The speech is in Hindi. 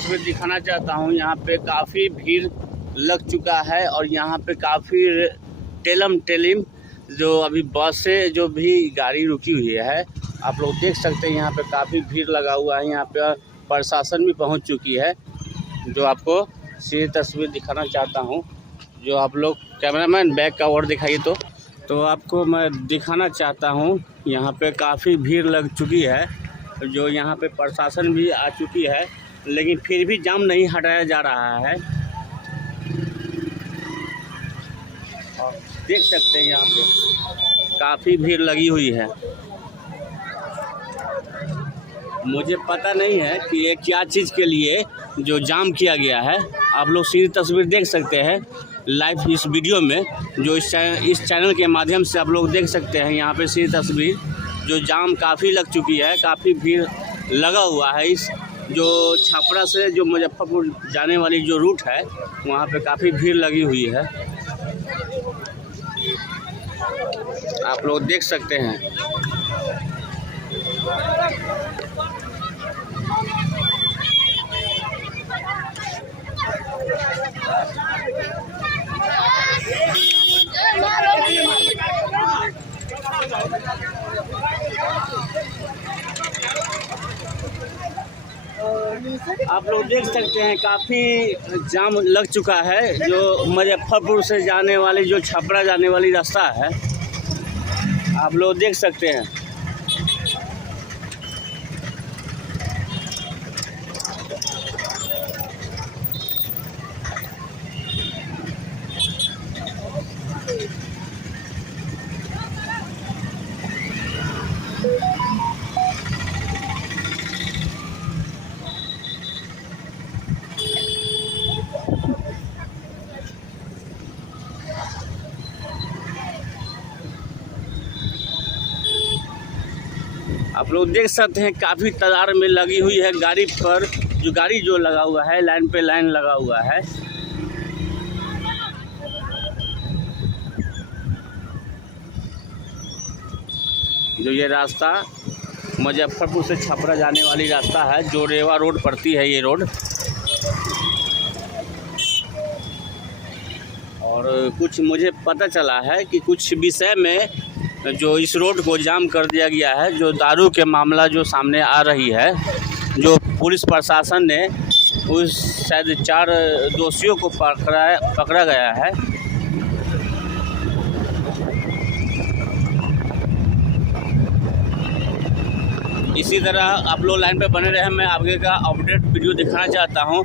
तस्वीर दिखाना चाहता हूँ। यहाँ पे काफ़ी भीड़ लग चुका है और यहाँ पे काफ़ी टेलिम जो अभी बस से जो भी गाड़ी रुकी हुई है, आप लोग देख सकते हैं। यहाँ पे काफ़ी भीड़ लगा हुआ है। यहाँ पे प्रशासन भी पहुँच चुकी है, जो आपको सीधी तस्वीर दिखाना चाहता हूँ। जो आप लोग कैमरामैन बैक का और दिखाइए तो आपको मैं दिखाना चाहता हूँ। यहाँ पे काफ़ी भीड़ लग चुकी है, जो यहाँ पे प्रशासन भी आ चुकी है, लेकिन फिर भी जाम नहीं हटाया जा रहा है। और देख सकते हैं यहाँ पे काफ़ी भीड़ लगी हुई है। मुझे पता नहीं है कि ये क्या चीज़ के लिए जो जाम किया गया है। आप लोग सीधी तस्वीर देख सकते हैं लाइव इस वीडियो में, जो इस चैनल के माध्यम से आप लोग देख सकते हैं। यहाँ पे सीधी तस्वीर जो जाम काफ़ी लग चुकी है, काफ़ी भीड़ लगा हुआ है। इस जो छपरा से जो मुजफ्फरपुर जाने वाली जो रूट है, वहाँ पे काफ़ी भीड़ लगी हुई है, आप लोग देख सकते हैं। आप लोग देख सकते हैं काफ़ी जाम लग चुका है। जो मुजफ्फरपुर से जाने वाली जो छपरा जाने वाली रास्ता है, आप लोग देख सकते हैं। आप लोग देख सकते हैं काफ़ी तादाद में लगी हुई है गाड़ी पर। जो गाड़ी जो लगा हुआ है, लाइन पे लाइन लगा हुआ है। जो ये रास्ता मुजफ्फरपुर से छपरा जाने वाली रास्ता है, जो रेवा रोड पड़ती है ये रोड। और कुछ मुझे पता चला है कि कुछ विषय में जो इस रोड को जाम कर दिया गया है। जो दारू के मामला जो सामने आ रही है, जो पुलिस प्रशासन ने उस शायद 4 दोषियों को पकड़ा गया है। इसी तरह आप लोग लाइन पे बने रहे, मैं आगे का अपडेट वीडियो दिखाना चाहता हूँ।